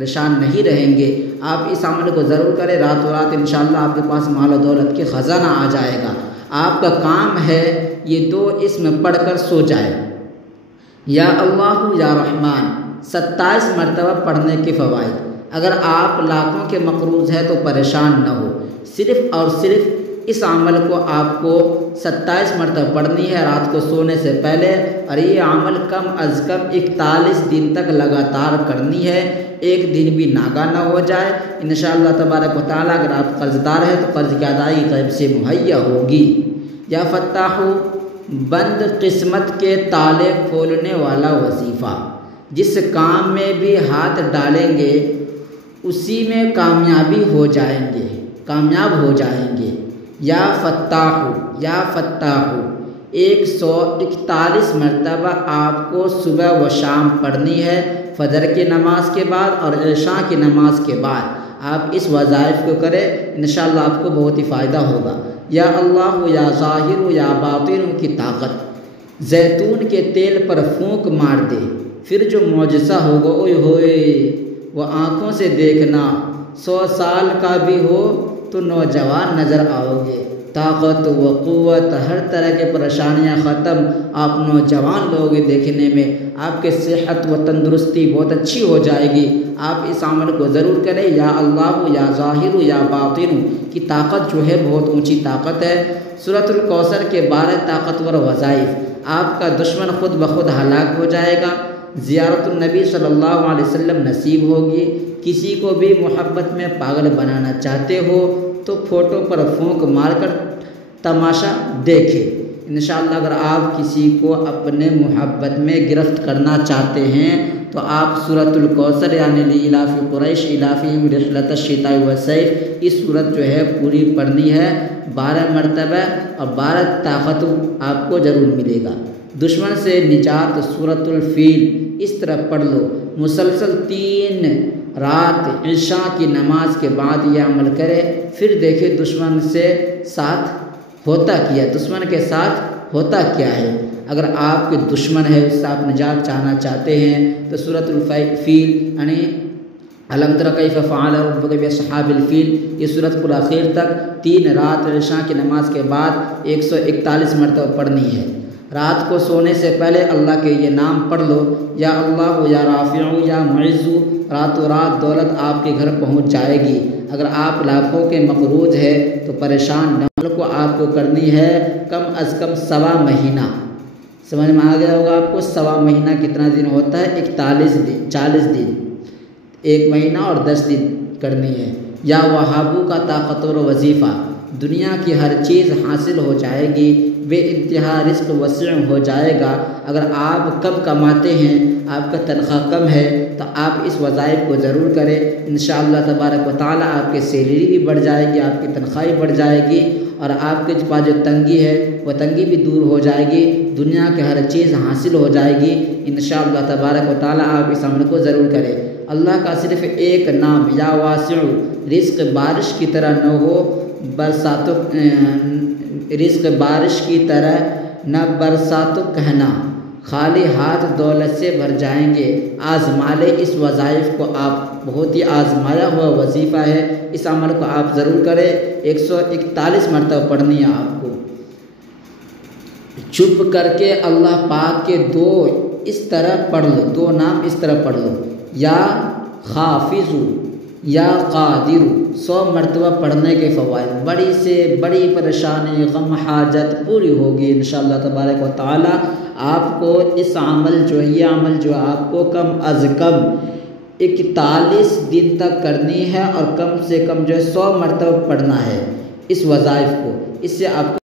پریشان نہیں رہیں گے۔ آپ اس عمل کو ضرور کریں، راتوں رات انشاءاللہ آپ کے پاس مال و دولت کے خزانہ آ جائے گا۔ آپ کا کام ہے یہ 2 اسم پڑھ کر سو جائے، یا اللہ یا رحمان 27 مرتبہ پڑھنے کے فوائد۔ اگر آپ لاکھوں کے مقروض ہیں تو پریشان نہ ہو، صرف اور صرف اس عمل کو آپ کو 27 مرتبہ پڑھنی ہے رات کو سونے سے پہلے، اور یہ عمل کم از کم 41 دن تک لگاتار کرنی ہے، ایک دن بھی ناگا نہ ہو جائے۔ انشاءاللہ تبارک و تعالیٰ اگر آپ قرض دار ہیں تو قرض کی ادائیگی غیب سے مہیا ہوگی۔ یا فتاح، بند قسمت کے تالے کھولنے والا وظیفہ، جس کام میں بھی ہاتھ ڈالیں گے اسی میں کامیاب ہو جائیں گے۔ یا فتاح 141 مرتبہ آپ کو صبح و شام پڑھنی ہے، فجر کی نماز کے بعد اور عشاء کی نماز کے بعد۔ آپ اس وظائف کو کریں، انشاءاللہ آپ کو بہت ہی فائدہ ہوگا۔ یا اللہ یا ظاہر یا باطن کی طاقت، زیتون کے تیل پر پھونک مار دے، پھر جو معجزہ ہوگا اوئے ہوئے وہ آنکھوں سے دیکھنا، 100 سال کا بھی ہو تو نوجوان نظر آؤ گے۔ طاقت و قوت، ہر طرح کے پریشانیاں ختم، آپ نوجوان لوگ دیکھنے میں، آپ کے صحت و تندرستی بہت اچھی ہو جائے گی۔ آپ اس عمل کو ضرور کریں۔ یا اللہ یا ظاہر یا باطن کی طاقت جو ہے بہت اونچی طاقت ہے۔ سورۃ الکوثر کے 12 طاقتور وظائف، آپ کا دشمن خود بخود ہلاک ہو جائے گا، زیارت النبی صلی اللہ علیہ وسلم نصیب ہوگی۔ کسی کو بھی محبت میں پاگل بنانا چاہتے ہو تو فوٹو پر پھونک مار کر تماشا دیکھیں۔ انشاءاللہ اگر آپ کسی کو اپنے محبت میں گرفت کرنا چاہتے ہیں تو آپ سورۃ الکوثر یعنی لإلاف قریش إیلافهم رحلة الشتاء والصيف، اس سورت جو ہے پوری پڑھنی ہے 12 مرتبہ، اور 12 طاقت آپ کو ضرور ملے گا۔ دشمن سے نجات سورۃ الفیل اس طرح پڑھ لو، مسلسل 3 رات عشاء کی نماز کے بعد یہ عمل کرے، پھر دیکھے دشمن کے ساتھ ہوتا کیا ہے۔ اگر آپ کے دشمن ہے اس سے آپ نجات چاہنا چاہتے ہیں تو سورۃ الفیل یعنی الم تر کیف فعل ربک باصحاب الفیل، یہ سورت پورا آخر تک 3 رات عشاء کی نماز کے بعد 141 مرتبہ پڑھنی ہے۔ رات کو سونے سے پہلے اللہ کے یہ نام پڑھ لو، یا اللہ یا رافع یا معز، راتوں رات دولت آپ کے گھر پہنچ جائے گی۔ اگر آپ لاکھوں کے مقروض ہے تو پریشان نہ کو آپ کو کرنی ہے کم از کم 1.25 مہینہ، سمجھ میں آ گیا ہوگا آپ کو 1.25 مہینہ کتنا دن ہوتا ہے؟ 41 دن، 40 دن، 1 مہینہ اور 10 دن کرنی ہے۔ یا وہابو کا طاقتور وظیفہ، دنیا کی ہر چیز حاصل ہو جائے گی، بے انتہا رزق وسع ہو جائے گا۔ اگر آپ کم کماتے ہیں، آپ کا تنخواہ کم ہے تو آپ اس وظائف کو ضرور کریں، انشاءاللہ تبارک و تعالیٰ آپ کی سیلری بھی بڑھ جائے گی، آپ کی تنخواہ بھی بڑھ جائے گی، اور آپ کے پاس جو تنگی ہے وہ تنگی بھی دور ہو جائے گی، دنیا کی ہر چیز حاصل ہو جائے گی انشاءاللہ تبارک و تعالیٰ۔ آپ اس عمل کو ضرور کریں۔ اللہ کا صرف ایک نام یا واسع، رزق بارش کی طرح نہ ہو، رزق بارش کی طرح نہ برساتوں کہنا، خالی ہاتھ دولت سے بھر جائیں گے۔ آزما لے اس وظائف کو، آپ بہت ہی آزمایا ہوا وظیفہ ہے، اس عمل کو آپ ضرور کریں۔ 141 مرتبہ پڑھنی ہے آپ کو۔ چھپ کر کے اللہ پاک کے 2 اس طرح پڑھ لو، 2 نام اس طرح پڑھ لو، یا حافظ یا قادر، 100 مرتبہ پڑھنے کے فوائد، بڑی سے بڑی پریشانی غم حاجت پوری ہوگی انشاءاللہ تبارک و تعالیٰ۔ آپ کو اس عمل جو ہے، یہ عمل جو آپ کو کم از کم 41 دن تک کرنی ہے، اور کم سے کم جو ہے 100 مرتبہ پڑھنا ہے اس وظائف کو، اس سے آپ کو